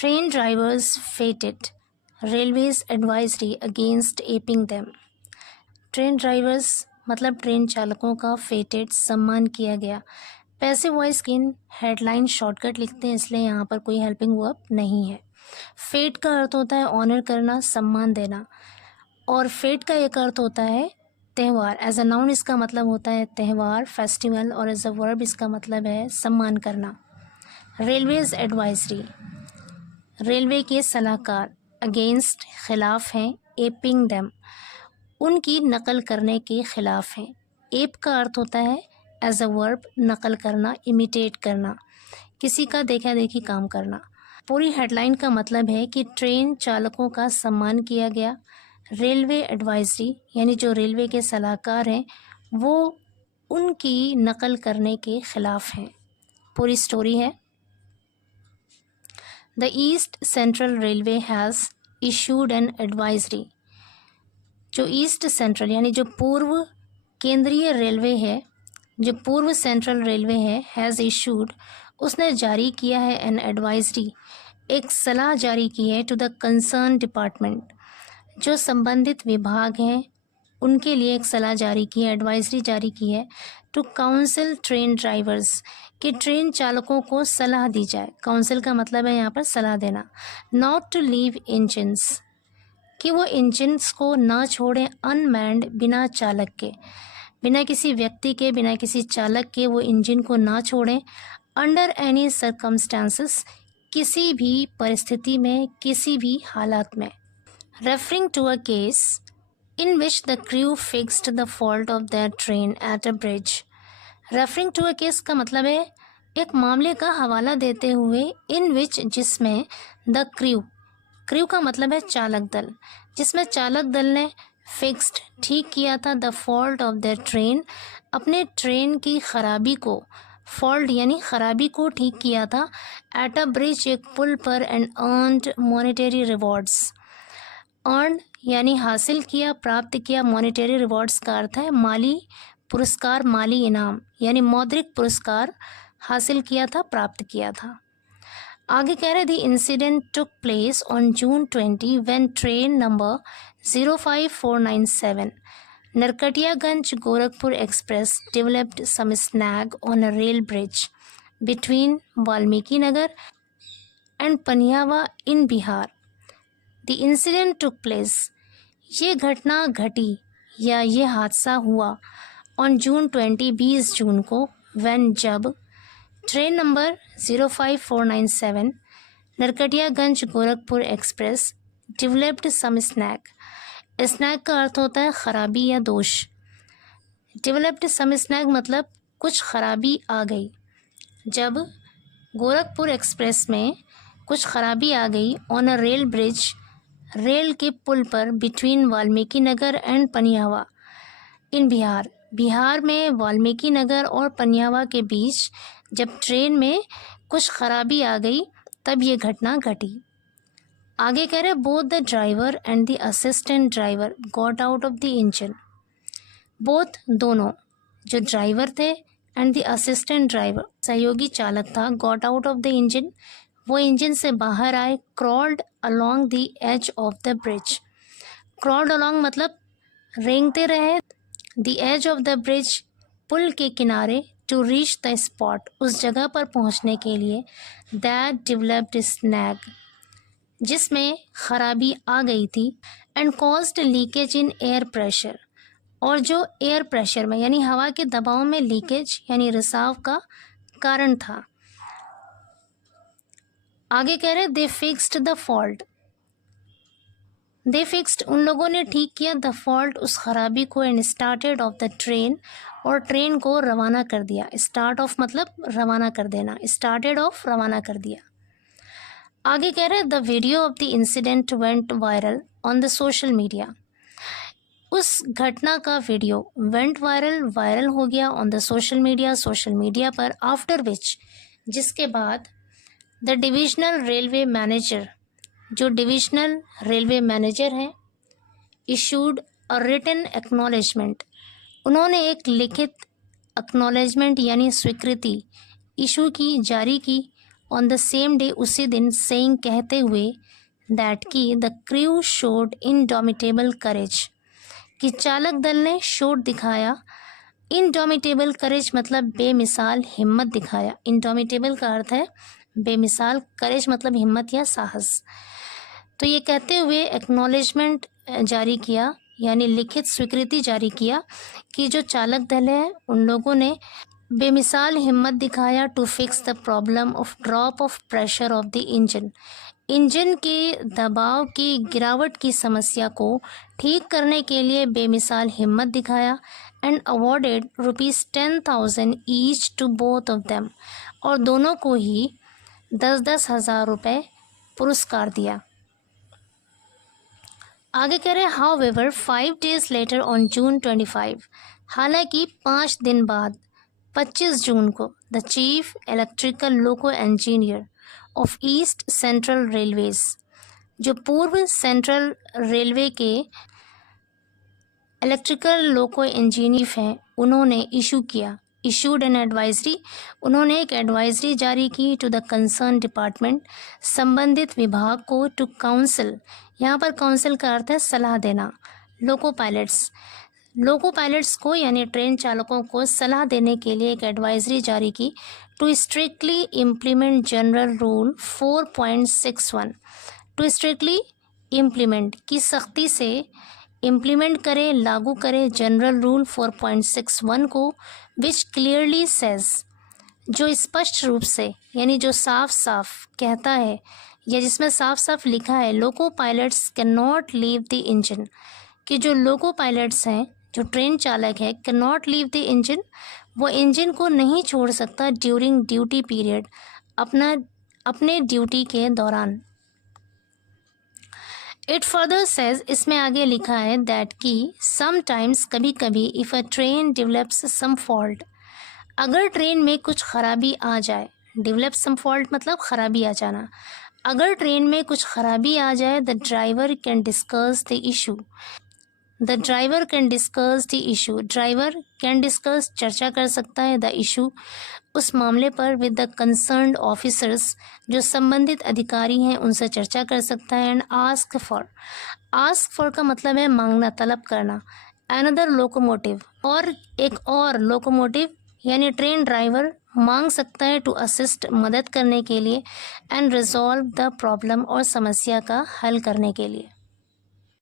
Train drivers फेटेड, railways advisory against aping them. Train drivers मतलब train चालकों का फेटेड सम्मान किया गया। पैसिव वॉइस की हेडलाइन शॉर्टकट लिखते हैं, इसलिए यहाँ पर कोई हेल्पिंग वर्ब नहीं है। फेट का अर्थ होता है ऑनर करना, सम्मान देना, और फेट का एक अर्थ होता है त्यौहार। एज अ नाउन इसका मतलब होता है त्यौहार, फेस्टिवल, और एज अ वर्ब इसका मतलब है सम्मान करना। रेलवेज एडवाइजरी, रेलवे के सलाहकार, अगेंस्ट खिलाफ हैं, एपिंग देम उनकी नकल करने के खिलाफ हैं। एप का अर्थ होता है एज अ वर्ब नकल करना, इमिटेट करना, किसी का देखा देखी काम करना। पूरी हेडलाइन का मतलब है कि ट्रेन चालकों का सम्मान किया गया। रेलवे एडवाइजरी यानी जो रेलवे के सलाहकार हैं वो उनकी नकल करने के खिलाफ हैं। पूरी स्टोरी है। The east central railway has issued an advisory. जो ईस्ट सेंट्रल यानी जो पूर्व केंद्रीय रेलवे है, जो पूर्व सेंट्रल रेलवे है, हैज़ इशूड उसने जारी किया है, एन एडवाइजरी एक सलाह जारी की है, टू द कंसर्न डिपार्टमेंट जो संबंधित विभाग हैं उनके लिए एक सलाह जारी की है, एडवाइजरी जारी की है, टू काउंसिल ट्रेन ड्राइवर्स कि ट्रेन चालकों को सलाह दी जाए। काउंसिल का मतलब है यहाँ पर सलाह देना। नॉट टू लीव इंजन्स कि वो इंजन्स को ना छोड़ें, अनमैन्ड बिना चालक के, बिना किसी व्यक्ति के, बिना किसी चालक के वो इंजन को ना छोड़ें। अंडर एनी सर्कमस्टांसेस किसी भी परिस्थिति में, किसी भी हालात में। Referring to a case in which the crew fixed the fault of that train at a bridge. Referring to a case का मतलब है एक मामले का हवाला देते हुए, इन विच जिसमें, द क्रू का मतलब है चालक दल, जिसमें चालक दल ने फिक्स्ड ठीक किया था, the fault of the train अपने ट्रेन की खराबी को, फॉल्ट यानी खराबी को ठीक किया था, एट अ ब्रिज एक पुल पर, and earned monetary rewards. Earn यानी हासिल किया, प्राप्त किया, मॉनेटरी रिवॉर्ड्स का अर्थ है माली पुरस्कार, माली इनाम यानी मौद्रिक पुरस्कार हासिल किया था, प्राप्त किया था। आगे कह रहे the incident took place on June 20 when train number 05497 Narkatiaganj Gorakhpur express developed some snag on a rail bridge between Valmiki Nagar and Paniyawa in Bihar. The incident took place ये घटना घटी या ये हादसा हुआ, ऑन जून 20 जून को, व्हेन जब, train number 05497 Narkatiaganj Gorakhpur express developed some snag. Snag का अर्थ होता है खराबी या दोष। डेवलप्ड सम स्नैग मतलब कुछ खराबी आ गई। जब गोरखपुर एक्सप्रेस में कुछ खराबी आ गई, on a rail bridge rail के पुल पर, between Valmiki Nagar and Paniyawa in Bihar Bihar में वाल्मीकि नगर और पनियावा के बीच जब ट्रेन में कुछ खराबी आ गई तब ये घटना घटी। आगे कह रहे both the driver and the assistant driver got out of the engine. Both दोनों, जो ड्राइवर थे, एंड द असिस्टेंट ड्राइवर सहयोगी चालक था, got out of the engine वो इंजन से बाहर आए, crawled along the edge of the bridge. Crawled along मतलब रेंगते रहे, the edge of the bridge पुल के किनारे, टू रीच द स्पॉट उस जगह पर पहुंचने के लिए, दैट डेवलप्ड स्नैग जिसमें खराबी आ गई थी, and caused leakage in air pressure और जो एयर प्रेशर में यानी हवा के दबाव में लीकेज यानी रिसाव का कारण था। आगे कह रहे दे fixed the fault. They fixed उन लोगों ने ठीक किया, द फॉल्ट उस खराबी को, and started off the train और ट्रेन को रवाना कर दिया। स्टार्ट ऑफ मतलब रवाना कर देना, स्टार्टेड ऑफ रवाना कर दिया। आगे कह रहे the video of the incident went viral on the social media. उस घटना का वीडियो वेंट वायरल हो गया ऑन द सोशल मीडिया पर, आफ्टर विच जिसके बाद, द डिविजनल रेलवे मैनेजर जो डिविजनल रेलवे मैनेजर हैं, इशूड अ रिटन एक्नॉलेजमेंट उन्होंने एक लिखित एक्नॉलेजमेंट यानी स्वीकृति इशू की, जारी की, ऑन द सेम डे, उसी दिन, सेइंग कहते हुए दैट कि द क्रू शोड इनडोमिटेबल करेज, कि चालक दल ने शोड दिखाया, इनडोमिटेबल करेज मतलब बेमिसाल हिम्मत दिखाया। इनडोमिटेबल का अर्थ है बेमिसाल, करेज मतलब हिम्मत या साहस। तो ये कहते हुए एक्नॉलेजमेंट जारी किया, यानी लिखित स्वीकृति जारी किया कि जो चालक दल है उन लोगों ने बेमिसाल हिम्मत दिखाया to fix the problem of drop of pressure of the engine, engine के दबाव की गिरावट की समस्या को ठीक करने के लिए बेमिसाल हिम्मत दिखाया, and awarded ₹10,000 each to both of them, और दोनों को ही 10,000 रुपये पुरस्कार दिया। आगे कह रहे हैं however 5 days later on June 25, हालांकि 5 दिन बाद 25 जून को the chief electrical loco engineer of east central railways, जो पूर्व सेंट्रल रेलवे के इलेक्ट्रिकल लोको इंजीनियर हैं, उन्होंने इशूड एन एडवाइजरी, उन्होंने एक एडवाइजरी जारी की टू द कंसर्न डिपार्टमेंट, संबंधित विभाग को, टू काउंसिल, यहाँ पर काउंसिल का अर्थ है सलाह देना, लोको पायलट्स को यानी ट्रेन चालकों को सलाह देने के लिए एक एडवाइजरी जारी की, to strictly implement general rule 4.61, to strictly implement की सख्ती से इम्प्लीमेंट करे, लागू करे जनरल रूल 4.61 को, विच क्लियरली सेज, जो स्पष्ट रूप से यानी जो साफ साफ कहता है या जिसमें साफ साफ लिखा है लोको pilots can not leave the engine, कि जो लोको पायलट्स हैं, जो ट्रेन चालक है, can not leave the engine, वो इंजन को नहीं छोड़ सकता ड्यूरिंग ड्यूटी पीरियड, अपने ड्यूटी के दौरान। इट फर्दर सेज, इसमें आगे लिखा है दैट कि समटाइम्स, कभी कभी, if a train develops some fault, अगर ट्रेन में कुछ खराबी आ जाए, डेवलप सम फॉल्ट मतलब खराबी आ जाना, अगर ट्रेन में कुछ खराबी आ जाए, the driver can discuss the issue, the driver can discuss the issue, driver can discuss चर्चा कर सकता है, द इशू उस मामले पर, विद द कंसर्न्ड ऑफिसर्स जो संबंधित अधिकारी हैं उनसे चर्चा कर सकता है, एंड आस्क फॉर का मतलब है मांगना, तलब करना, अनदर लोकोमोटिव, और एक और लोकोमोटिव यानी ट्रेन ड्राइवर मांग सकता है टू असिस्ट, मदद करने के लिए, एंड रिजॉल्व द प्रॉब्लम और समस्या का हल करने के लिए।